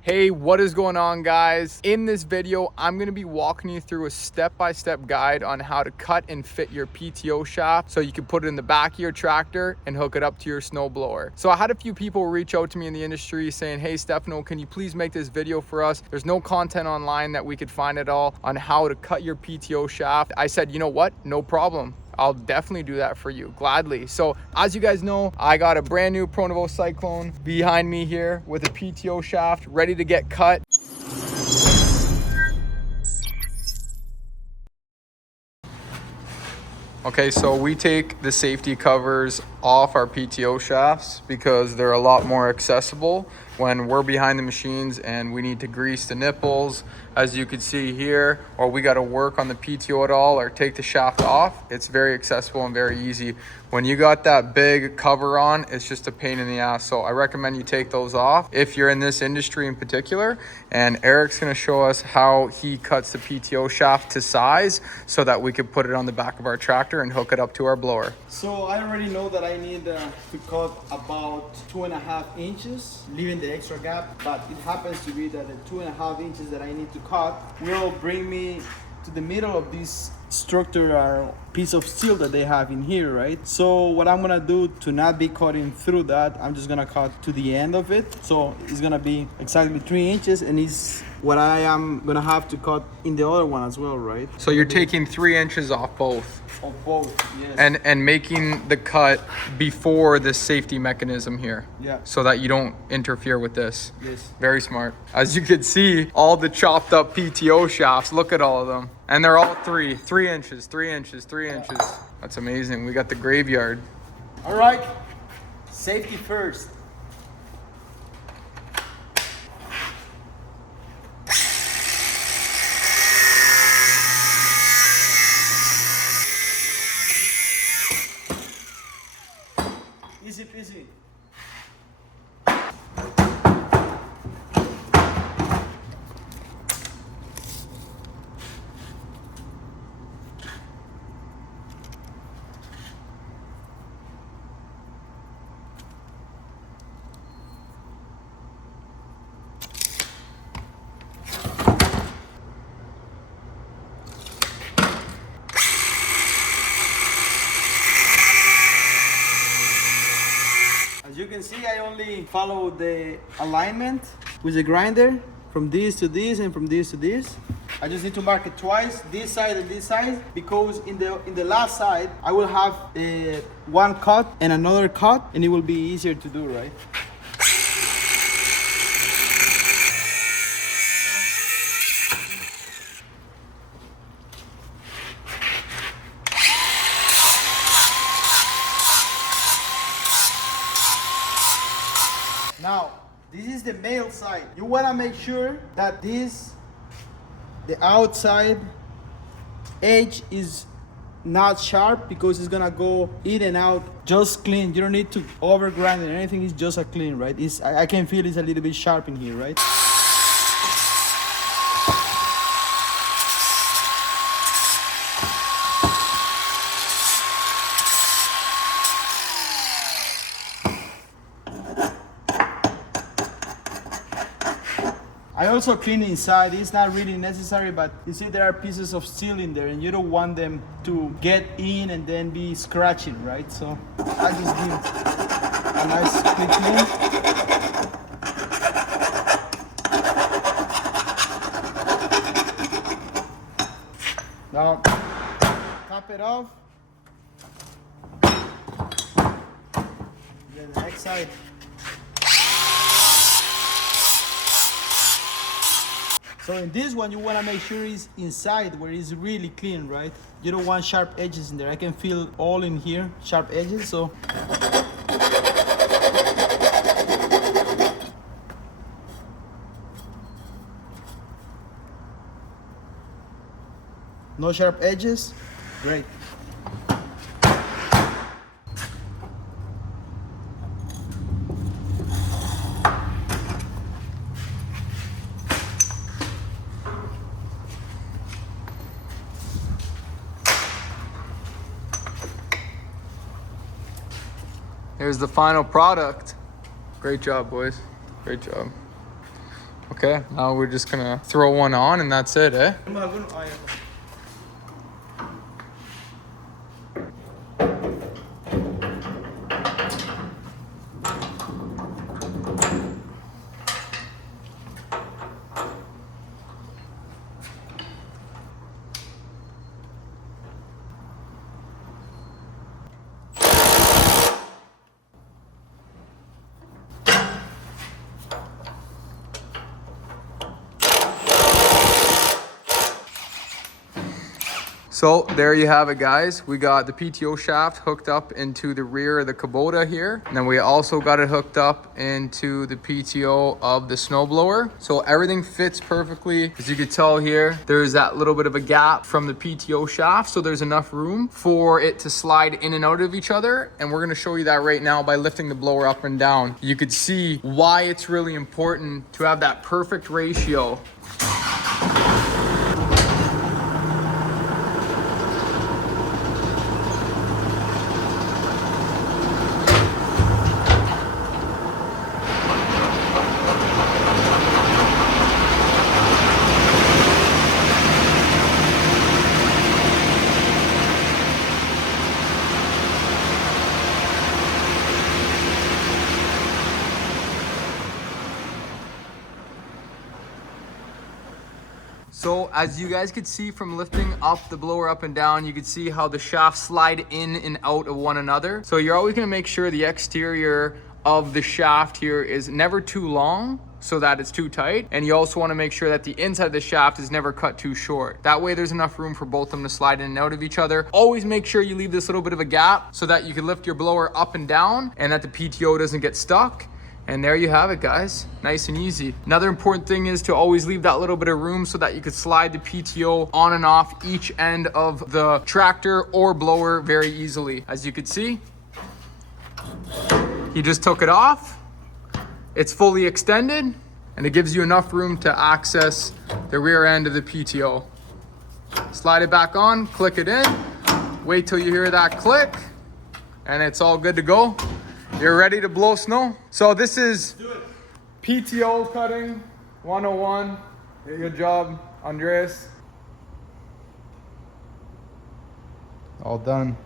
Hey, what is going on, guys? In this video, I'm going to be walking you through a step-by-step guide on how to cut and fit your PTO shaft so you can put it in the back of your tractor and hook it up to your snowblower. So I had a few people reach out to me in the industry saying, hey, Stefano, can you please make this video for us? There's no content online that we could find at all on how to cut your PTO shaft. I said, you know what? No problem. I'll definitely do that for you, gladly. So as you guys know, I got a brand new Pronovo Cyclone behind me here with a PTO shaft ready to get cut. Okay, so we take the safety covers off our PTO shafts because they're a lot more accessible when we're behind the machines and we need to grease the nipples, as you can see here, or we got to work on the PTO at all or take the shaft off. It's very accessible and very easy. When you got that big cover on, it's just a pain in the ass. So I recommend you take those off if you're in this industry in particular. And Eric's going to show us how he cuts the PTO shaft to size so that we can put it on the back of our tractor and hook it up to our blower. So I already know that I need to cut about 2.5 inches, leaving the extra gap, but it happens to be that the 2.5 inches that I need to cut will bring me to the middle of this structural piece of steel that they have in here, right? So what I'm gonna do to not be cutting through that, I'm just gonna cut to the end of it. So it's gonna be exactly 3 inches, and it's what I am gonna have to cut in the other one as well, right? So you're taking 3 inches off both. Of both, yes. And making the cut before the safety mechanism here. Yeah. So that you don't interfere with this. Yes. Very smart. As you can see, all the chopped up PTO shafts, look at all of them. And they're all 3 inches, 3 inches, 3 inches. That's amazing. We got the graveyard. All right, safety first. Easy peasy. You can see I only follow the alignment with the grinder from this to this and from this to this. I just need to mark it twice, this side and this side, because in the last side I will have one cut and another cut, and it will be easier to do, right? Now, this is the male side. You wanna make sure that the outside edge is not sharp, because it's gonna go in and out just clean. You don't need to over grind it or anything, it's just a clean, right? I can feel it's a little bit sharp in here, right? I also clean inside. It's not really necessary, but you see there are pieces of steel in there and you don't want them to get in and then be scratching, right? So I just give a nice quick clean. Now, top it off. Then the next side. So in this one, you want to make sure it's inside where it's really clean, right? You don't want sharp edges in there. I can feel all in here, sharp edges, so. No sharp edges? Great. Here's the final product. Great job, boys. Great job. Okay, now we're just gonna throw one on and that's it, eh? So there you have it, guys. We got the PTO shaft hooked up into the rear of the Kubota here. And then we also got it hooked up into the PTO of the snowblower. So everything fits perfectly. As you can tell here, there's that little bit of a gap from the PTO shaft. So there's enough room for it to slide in and out of each other. And we're gonna show you that right now by lifting the blower up and down. You could see why it's really important to have that perfect ratio. So as you guys could see from lifting up the blower up and down, you could see how the shafts slide in and out of one another. So you're always gonna make sure the exterior of the shaft here is never too long so that it's too tight. And you also wanna make sure that the inside of the shaft is never cut too short. That way there's enough room for both of them to slide in and out of each other. Always make sure you leave this little bit of a gap so that you can lift your blower up and down and that the PTO doesn't get stuck. And there you have it, guys. Nice and easy. Another important thing is to always leave that little bit of room so that you could slide the PTO on and off each end of the tractor or blower very easily. As you could see, he just took it off. It's fully extended and it gives you enough room to access the rear end of the PTO. Slide it back on, click it in, wait till you hear that click, and it's all good to go. You're ready to blow snow? So this is PTO cutting 101. Good job, Andres. All done.